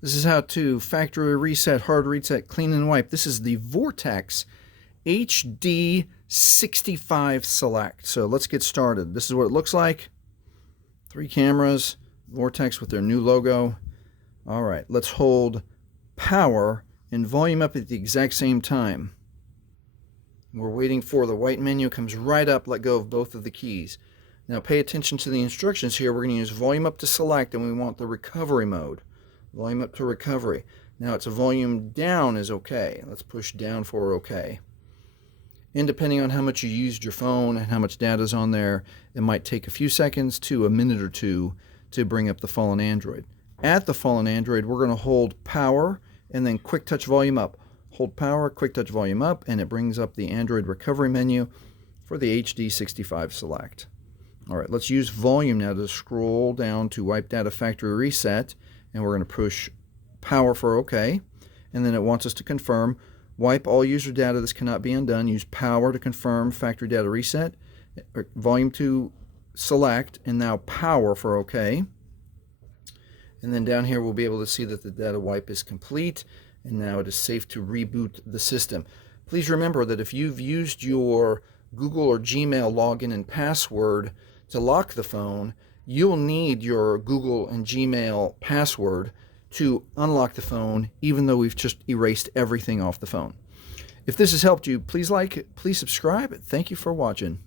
This is how to factory reset, hard reset, clean and wipe. This is the Vortex HD65 Select. So let's get started. This is what it looks like. 3 cameras, Vortex with their new logo. All right, let's hold power and volume up at the exact same time. We're waiting for the white menu, comes right up, let go of both of the keys. Now pay attention to the instructions here. We're going to use volume up to select, and we want the recovery mode. Volume up to recovery. Now it's a volume down is okay. Let's push down for okay. And depending on how much you used your phone and how much data is on there, it might take a few seconds to a minute or two to bring up the fallen Android. At the fallen Android, we're going to hold power and then quick touch volume up. Hold power, quick touch volume up, and it brings up the Android recovery menu for the HD65 Select. All right, let's use volume now to scroll down to wipe data factory reset, and we're going to push power for OK. And then it wants us to confirm, wipe all user data, this cannot be undone. Use power to confirm factory data reset, volume to select, and now power for OK. And then down here we'll be able to see that the data wipe is complete, and now it is safe to reboot the system. Please remember that if you've used your Google or Gmail login and password to lock the phone, you'll need your Google and Gmail password to unlock the phone, even though we've just erased everything off the phone. If this has helped you, please like it, please subscribe. Thank you for watching.